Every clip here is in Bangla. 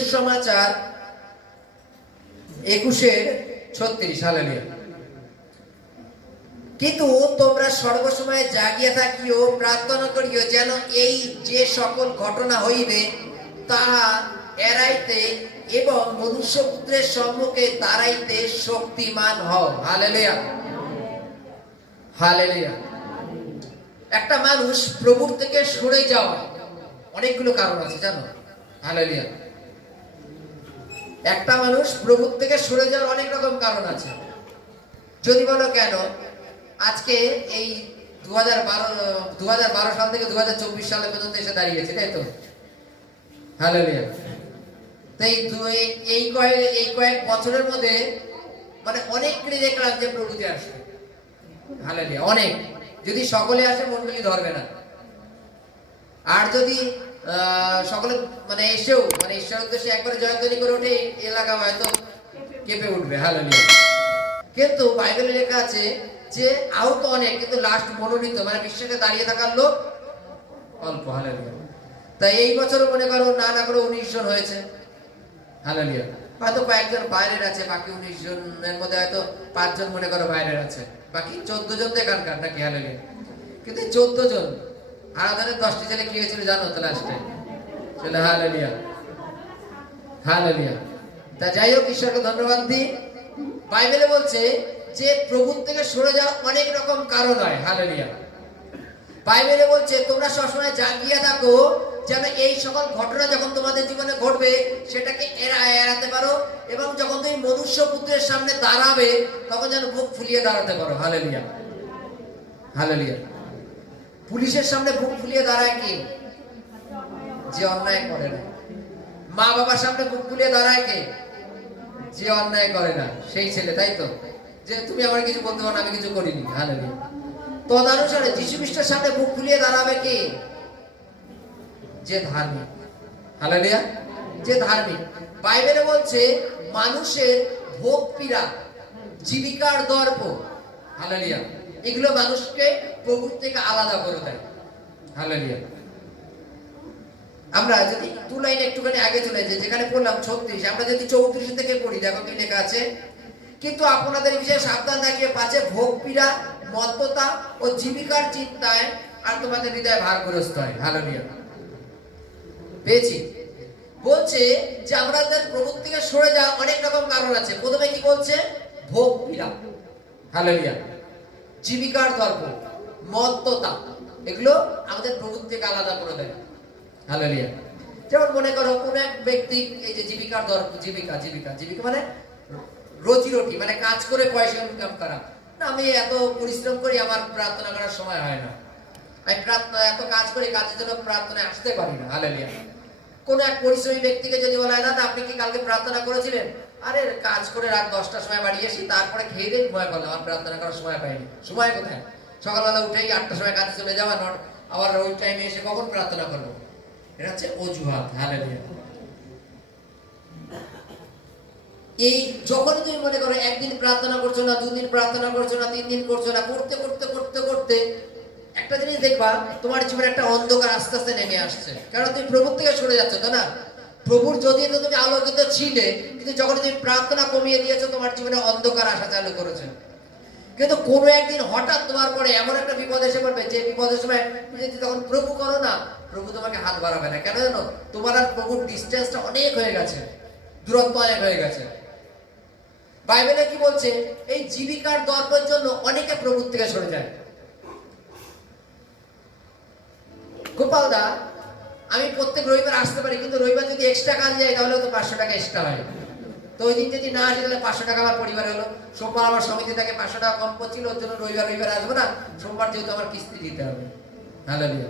সুসমাচার 21:36। হালেলুয়া। কিন্তু তোমরা সর্বসময় জাগিয়া থাকিও, প্রার্থনা করিও, যেন এই যে সকল ঘটনা হইবে তাহা এড়াইতে এবং মনুষ্যপুত্রের সম্মুখে দাঁড়াইতে শক্তিমান হও। Hallelujah, hallelujah. একটা মানুষ প্রভুর থেকে সরে যাওয়া অনেকগুলো কারণ আছে, জানো? হালেলুয়া। একটা মানুষ প্রভুর থেকে সরে যাওয়ার অনেক রকম কারণ আছে। যদি বলো কেন, আজকে এই 2012 সাল থেকে 2024 সালে পর্যন্ত এসে দাঁড়িয়েছে, তাই তো? হালেলুয়া। তাই এই কয়েক বছরের মধ্যে মানে অনেককে দেখলাম যে প্রভুতে আসে। হালেলুয়া, অনেক। যদি সকলে আসে মন্ডলী ধরবে না, আর যদি সকলে মানে এসেও মানে ঈশ্বরের উদ্দেশ্যে একবারে জয়ধ্বনি করে ওঠে, এলাকা হয়তো কেঁপে উঠবে। হালেলুয়া। কিন্তু বাইবেলে লেখা আছে যে আহত অনেক, কিন্তু লাস্ট মনোনীত মানে বিশ্বাসে দাঁড়িয়ে থাকার লোক অল্প। হালেলুয়া। তাই এই বছরও মনে করো না করে 19 জন হয়েছে। হালেলুয়া। হয়তো কয়েকজন বাইরের আছে, বাকি 19 জনের মধ্যে হয়তো 5 জন মনে করো বাইরের আছে, বাকি 14 জন তো এখানকার নাকি? হালেলুয়া। কিন্তু 14 জন আরাধনের 10টি ছেলে কি হয়েছিল জানো তো লাস্টে? চলে। Hallelujah, hallelujah. তা যাই হোক, ঈশ্বরকে ধন্যবাদ দিই। বাইবেলে বলছে যে প্রভু থেকে সরে যাওয়া অনেক রকম কারণ হয়। হালেলুয়া। বাইবেলে বলছে তোমরা সবসময় জাগিয়া থাকো, যেন এই সকল ঘটনা যখন তোমাদের জীবনে ঘটবে সেটাকে এড়াতে পারো, এবং যখন তুমি মনুষ্য পুত্রের সামনে দাঁড়াবে তখন যেন বুক ফুলিয়ে দাঁড়াতে পারো। Hallelujah, hallelujah. পুলিশের সামনে বুক ফুলিয়ে দাঁড়ায় কি? যে অন্যায় করে না। মা বাবার সামনে বুক ফুলিয়ে দাঁড়ায় কে? যে অন্যায় করে না, সেই ছেলে, তাই তো? যে তুমি আমার কিছু বলতে পারো না, আমি কিছু করিনি। হালেলুয়া। তদানুসারে যীশু খ্রিস্টের সামনে বুক ফুলিয়ে দাঁড়াবে কে? যে ধার্মিক। হালেলুয়া, যে ধার্মিক। বাইবেলে বলছে মানুষের ভোগ পীড়া, জীবিকার দর্প, হালেলুয়া, এগুলো মানুষকে প্রভুর থেকে আলাদা করে দেয়। হালেলুয়া। আমরা যদি 2 লাইন একটুখানি আগে চলে যাই, যেখানে পড়লাম 36, আমরা যদি 34 থেকে পড়ি, দেখো কি লেখা আছে। কিন্তু আপনাদের বিষয়ে সাবধান থাকিয়ে পাছে ভোগ পীড়া, মত্ততা ও জীবিকার চিন্তায় আর তোমাদের হৃদয় ভারগ্রস্ত হয়। হালেলুয়া। পেয়েছি। বলছে যে আমাদের প্রভু থেকে সরে যাওয়ার অনেক রকম কারণ আছে। প্রথমে কি বলছে? ভোগ পীড়া। হালেলুয়া। জীবিকার দর্প, মত্ততা, এগুলো আমাদের প্রভু থেকে আলাদা করে দেয়। হালেলুয়া। যেমন মনে করো কোন এক ব্যক্তি, এই যে জীবিকার দর্প, জীবিকা মানে রোজি রুটি, মানে কাজ করে পয়সা ইনকাম করা। না, আমি এত পরিশ্রম করি, আমার প্রার্থনা করার সময় হয় না, আমি প্রার্থনা এত কাজ করি, কাজের জন্য প্রার্থনায় আসতে পারি না। হালেলুয়া। কোন এক পরিশ্রমী ব্যক্তিকে যদি বলা হয়, দাদা আপনি কি কালকে প্রার্থনা করেছিলেন? আরে কাজ করে রাত 10টার সময় বাড়ি এসি, তারপরে খেয়ে দিয়ে ঘুমায় পড়লাম, আমার প্রার্থনা করার সময় পাইনি। সময় কোথায়? সকালবেলা উঠেই 8টার সময় কাজে চলে যাওয়া, আবার ওই টাইমে এসে কখন প্রার্থনা করবো? এটা হচ্ছে অজুহাত। হালেলুয়া। এই যখন তুমি মনে করো একদিন প্রার্থনা করছো না, 2 দিন প্রার্থনা করছো না, 3 দিন করছো না, করতে করতে করতে করতে একটা জিনিস দেখবা, তোমার জীবনে একটা অন্ধকার আস্তে আস্তে নেমে আসছে। কারণ তুমি প্রভুর থেকে সরে যাচ্ছ, তাই না? প্রভুর যদি তো তুমি আলোকিত ছিলে, কিন্তু যখন তুমি প্রার্থনা কমিয়ে দিয়েছো, তোমার জীবনে অন্ধকার আসা চালু করেছে। কিন্তু কোনো একদিন হঠাৎ তোমার পরে এমন একটা বিপদ এসে পড়বে, যে বিপদের সময় তুমি যদি তখন প্রভু করো না, প্রভু তোমাকে হাত বাড়াবে না। কেন জানো? তোমার আর প্রভুর ডিস্টেন্সটা অনেক হয়ে গেছে, দূরত্ব অনেক হয়ে গেছে। বাইবেলে কি বলছে? এই জীবিকার দর্পের জন্য অনেকে প্রভুর থেকে সরে যায়। গোপাল দা, আমি প্রত্যেক রবিবার আসতে পারি, কিন্তু রবিবার যদি এক্সট্রা কাজ যায় তাহলে তো 500 টাকা এক্সট্রা হয়। তো ওই দিন যদি না আসি তাহলে 500 টাকা আমার পরিবারে হলো। সোমবার আমার সমিতি থেকে 500 টাকা কম পড়ছিল, ওর জন্য রবিবার আসবো না। সোমবার যেহেতু আমার কিস্তি দিতে হবে। হালেলুয়া।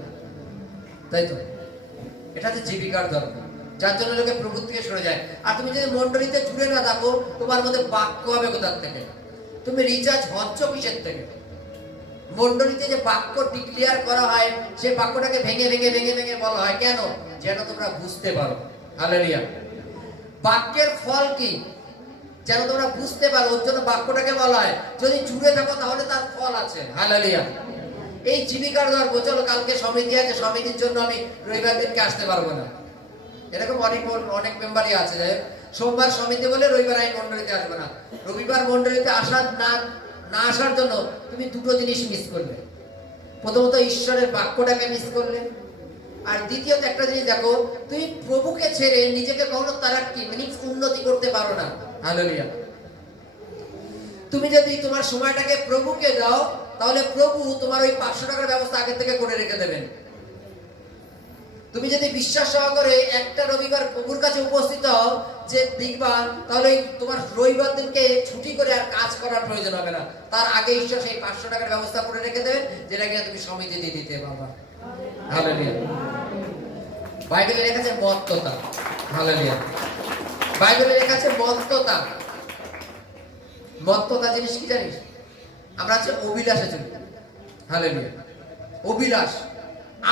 তাই তো? এটা হচ্ছে জীবিকার দর্প, যার জন্য লোকে প্রভু থেকে সরে যায়। আর তুমি যদি মন্ডলীতে জুড়ে না থাকো, তোমার মধ্যে বাক্য হবে কোথার থেকে? তুমি রিচার্জ হচ্ছ কিসের থেকে? মন্ডলীতে যে বাক্য ডিক্লেয়ার করা হয়, সেই বাক্যটাকে ভেঙে ভেঙে ভেঙে ভেঙে বলা হয়। কেন? যেন তোমরা বুঝতে পারো। হালেলুয়া। বাক্যের ফল কি? যেন তোমরা বুঝতে পারো, ওর জন্য বাক্যটাকে বলা হয়। যদি জুড়ে থাকো তাহলে তার ফল আছে। হালেলুয়া। এই জীবিকার দর্প, চলো কালকে সমিতি আছে, সমিতির জন্য আমি রবিবার দিনকে আসতে পারবো না, এরকম অনেক অনেক মেম্বারই আছে যে সোমবার সমিতি বলে রবিবার আমি মন্ডলীতে আসবে না। রবিবার মন্ডলীতে আসার না আসার জন্য তুমি দুটো জিনিস মিস করলে। প্রথমত ঈশ্বরের বাক্যটাকে মিস করলে, আর দ্বিতীয়ত একটা জিনিস দেখো, তুমি প্রভুকে ছেড়ে নিজেকে কখনো তারাক্কি মিনিংস উন্নতি করতে পারো না। হালেলুয়া। তুমি যদি তোমার সময়টাকে প্রভুকে দাও, তাহলে প্রভু তোমার ওই 500 টাকার ব্যবস্থা আগে থেকে করে রেখে দেবেন। তুমি যদি বিশ্বাস সহকারে একটা রবিবার প্রভুর কাছে উপস্থিত হও যে দেখবা, তাহলে তোমার রবিবার দিনকে ছুটি করে আর কাজ করার প্রয়োজন হবে না। তার আগে ঈশ্বর সেই 500 টাকার ব্যবস্থা করে রেখে দেবেন, যেটা কিনা তুমি সমিতি দিয়ে দিতে বাবা। হালেলুয়া। বাইবেলে লেখা আছে মত্ততা। হালেলুয়া। বাইবেলে লেখা আছে মত্ততা। মত্ততা জিনিস কি জানিস? আমরা আছে অভিলাষে চলি। হালেলুয়া। অভিলাষ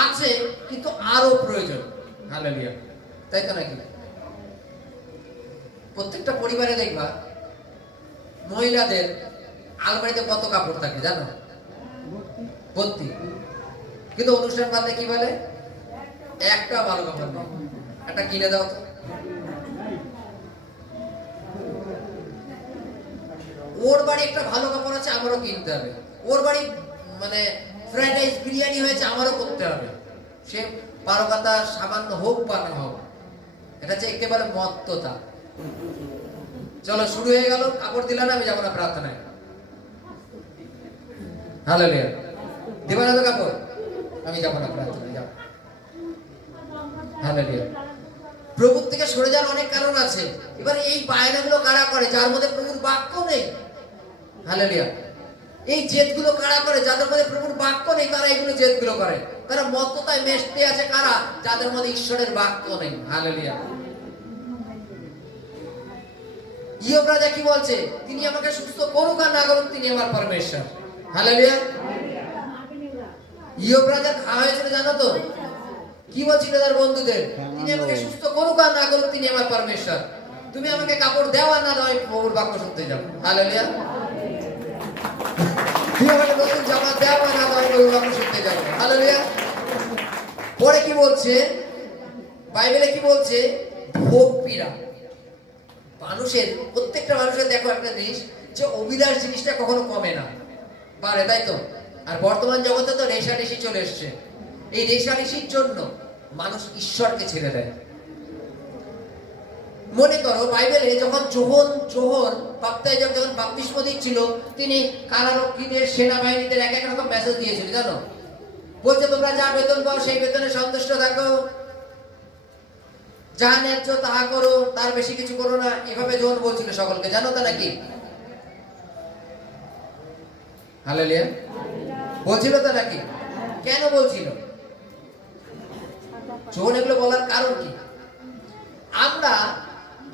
আছে কিন্তু আরো প্রয়োজন। হালেলুয়া। তাই তো নাকি? প্রত্যেকটা পরিবারে দেখবা মহিলাদের আলমারিতে কত কাপড় থাকে জানো? ভর্তি। কিন্তু অনুষ্ঠান বাদে কি বলে? একটা ভালো কাপড় নেই, একটা কিনে দাও তো। ওর বাড়ি একটা ভালো কাপড় আছে, আমারও কিনতে হবে। ওর বাড়ি মানে ফ্রাইড রাইস বিরিয়ানি হয়েছে, আমারও করতে হবে। সে 12 কথা সামান্য হোক বা না হোক, এটা হচ্ছে একেবারে মত্ততা। চলো শুরু হয়ে গেল, কাপড় দিলা না, আমি যাবো না প্রার্থনায়। হালেলুয়া। দিবা না তো কাপড়, আমি যাবো না প্রার্থনায়, যাবো। হালেলুয়া। প্রভুর থেকে সরে যাওয়ার অনেক কারণ আছে। এবার এই বায়নাগুলো কারা করে? যার মধ্যে প্রভুর বাক্য নেই। হালেলুয়া। এই জেদগুলো কারা করে? যাদের মধ্যে প্রভুর বাক্য নেই, তারা এইগুলো জেদগুলো করে। তারা মত্ততায় মেশতে আছে কারা? যাদের মধ্যে ঈশ্বরের বাক্য নেই। হালেলুয়া। ইয়োব রাজা কি বলছে? তিনি আমাকে সুস্থ করুক আর না করুক, তিনি আমার পরমেশ্বর। হালেলুয়া। ইয়োব রাজা ঘা হয়েছিল জানো তো? কি বলছিল তার বন্ধুদের? তিনি আমাকে সুস্থ করুক আর না করুক, তিনি আমার পরমেশ্বর। তুমি আমাকে কাপড় দাও আর না দাও, আমি প্রভুর বাক্য শুনতে যাব। হালেলুয়া। তুমি আমাকে নতুন জামা দাও আর না দাও, আমি প্রভুর বাক্য শুনতে যাব। হালেলুয়া। পরে কি বলছে বাইবেলে? কি বলছে? ভোগ পীড়া। মানুষের, প্রত্যেকটা মানুষের দেখো একটা জিনিস, যে অভিলাষ জিনিসটা কখনো কমে না, বাড়ে, তাই তো? আর বর্তমান জগতে তো রেষারেষি চলে এসছে। এই রেষারেষির জন্য মানুষ ঈশ্বরকে ছেড়ে দেয়। মনে করো বাইবেলে যখন যোহন বাপ্তায় যখন বাপ্তিস্ম দিচ্ছিল, তিনি কারারক্ষীদের, সেনাবাহিনীদের এক এক রকম মেসেজ দিয়েছিল জানো? বলছে তোমরা যা বেতন পাও সেই বেতনে সন্তুষ্ট থাকো, যা ন্যায্য তাহা করো, তার বেশি কিছু করো না। এভাবে যোহন বলছিল সকলকে, জানো তা নাকি? হালেলুয়া। বলছিল তা নাকি? কেন বলছিল যোহন এগুলো বলার কারণ কি? আমরা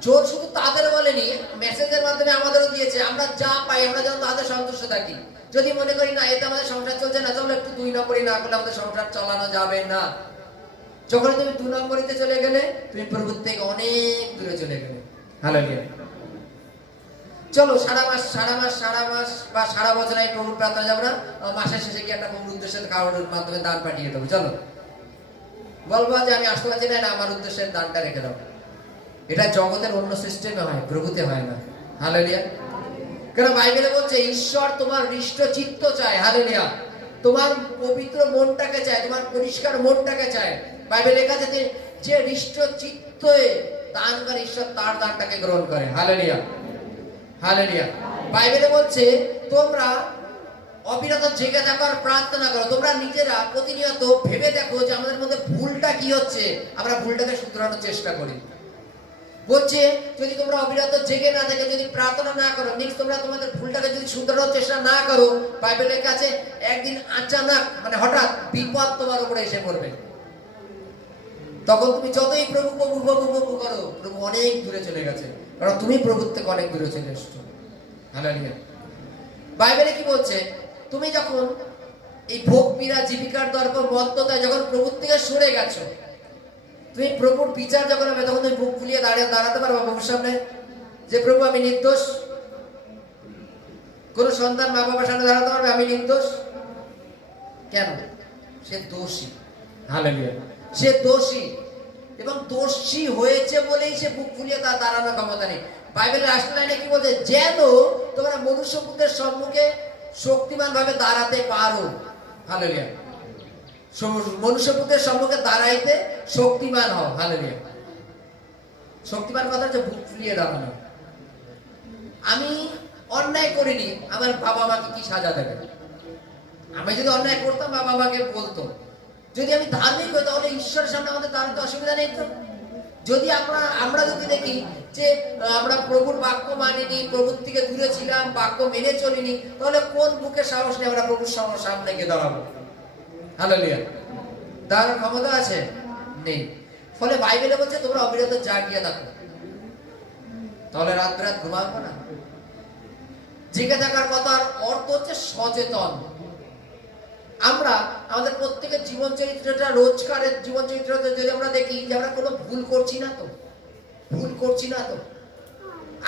জোর শুধু তাদের বলেনি, মেসেজের মাধ্যমে আমাদেরও দিয়েছে। আমরা যা পাই আমরা যেন তাদের সন্তুষ্ট থাকি। যদি মনে করি না এতে আমাদের সংসার চলছে না, তাহলে একটু 2 নম্বরই না করলে আমাদের সংসার চালানো যাবে না। যখন তুমি 2 নম্বরিতে চলে গেলে, তুমি প্রভুর থেকে অনেক দূরে চলে গেলে। হালেলুয়া। চলো সারা মাস বা সারা বছর আমি প্রভুর প্রার্থনা যাবো না, মাসের শেষে গিয়ে একটা প্রভুর উদ্দেশ্যে কারোর মাধ্যমে দান পাঠিয়ে দেবো। চলো বলবো যে আমি আসতে পারছি না, আমার উদ্দেশ্যের দানটা রেখে দাও। এটা জগতের অন্য সিস্টেমে হয়, প্রভুতে হয় না। হালেলুয়া। কেন বাইবেলে বলছে ঈশ্বর তোমার হৃষ্ট চিত্ত চায়। হালেলুয়া। তোমার পবিত্র মনটাকে চায়, তোমার পরিষ্কার মনটাকে চায়। বাইবেলে লেখা আছে যে হৃষ্ট চিত্তে দান করে ঈশ্বর তার দানটাকে গ্রহণ করে। হালেলুয়া। হালেলুয়া। বাইবেলে বলছে তোমরা অবিরত জেগে থাকো আর প্রার্থনা করো। তোমরা নিজেরা প্রতিনিয়ত ভেবে দেখো যে আমাদের মধ্যে ভুলটা কি হচ্ছে, আমরা ভুলটাকে শুধরানোর চেষ্টা করি। বলছে যদি তোমরা অবিরত জেগে না থেকে যদি প্রার্থনা না করো, নেক্সট তোমরা তোমাদের ভুলটাকে যদি শুধরানোর চেষ্টা না করো, বাইবেলের কাছে একদিন আচানক মানে হঠাৎ বিপদ তোমার উপরে এসে পড়বে। তখন তুমি যতই প্রভু প্রভু প্রভু প্রভু করো, প্রভু অনেক দূরে চলে গেছে, কারণ তুমি প্রভুর থেকে অনেক দূরে চলে এসছো। হালেলুয়া। বাইবেলে কি বলছে? তুমি যখন এই ভোগ পীড়া, জীবিকার দর্প, মত্ততায় যখন প্রভুর থেকে সরে গেছো, তুমি প্রভুর বিচার যখন হবে, তখন তুমি বুক ফুলিয়ে দাঁড়াতে পারবো প্রভুর সামনে যে প্রভু আমি নির্দোষ? কোন সন্তান মা বাবার সামনে দাঁড়াতে পারবে আমি নির্দোষ? কেন? সে দোষী। হালেলুয়া। সে দোষী। এবং দোষী হয়েছে বলেই সে বুক ফুলিয়ে তার দাঁড়ানোর ক্ষমতা নেই। বাইবেলের লাস্ট লাইনে কি বলছে? যেন তোমরা মনুষ্যপুত্রের সম্মুখে শক্তিমান ভাবে দাঁড়াতে পারো। হালেলুয়া। মনুষ্যপুত্রের সম্মুখে দাঁড়াইতে শক্তিমান হও। হালেলুয়া। শক্তিমান কথা হচ্ছে বুক ফুলিয়ে দাঁড়ানো। আমি অন্যায় করিনি, আমার বাবা আমাকে কি সাজা দেবে? আমি যদি অন্যায় করতাম, বাবা আমাকে বলতো। যদি আমি ধার্মিক হই, তাহলে ঈশ্বরের সামনে আমাদের দাঁড়াতে অসুবিধা নেই তো। যদি আমরা যদি দেখি যে আমরা প্রভুর বাক্য মানিনি, প্রভুর থেকে দূরে ছিলাম, বাক্য মেনে চলিনি, তাহলে কোন বুকে সাহস নিয়ে আমরা প্রভুর সামনে গিয়ে দাঁড়াবো? হালেলুয়া। দাঁড়ানোর ক্ষমতা আছে? নেই। ফলে বাইবেলে বলছে তোমরা অবিরত জাগিয়ে থাকো। তাহলে রাত রাত ঘুমাবো না। জেগে থাকার কথার অর্থ হচ্ছে সচেতন। আমরা আমাদের প্রত্যেকের জীবন চরিত্রটা, রোজকারের জীবন চরিত্রটা যদি আমরা দেখি যে আমরা কোনো ভুল করছি না তো, ভুল করছি না তো।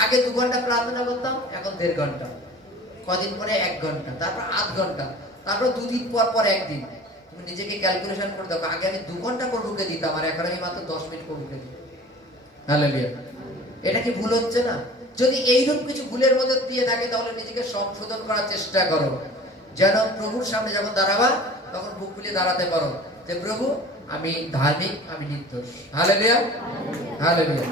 আগে 2 ঘন্টা প্রার্থনা করতাম, এখন 1.5 ঘন্টা, কদিন পরে 1 ঘন্টা, তারপর 8 ঘন্টা, তারপর 2 দিন পর পর 1 দিন। তুমি নিজেকে ক্যালকুলেশন করে দেখো, আগে আমি 2 ঘন্টা প্রভুকে দিতাম, আর এখন আমি মাত্র 10 মিনিট প্রভুকে দিই। হালেলুয়া। এটা কি ভুল হচ্ছে না? যদি এইরকম কিছু ভুলের মধ্যে দিয়ে থাকে, তাহলে নিজেকে সংশোধন করার চেষ্টা করো, যেন প্রভুর সামনে যখন দাঁড়াবা তখন বুক ফুলিয়ে দাঁড়াতে পারো যে প্রভু আমি ধার্মিক, আমি নির্দোষ। হালেলুয়া। হালেলুয়া।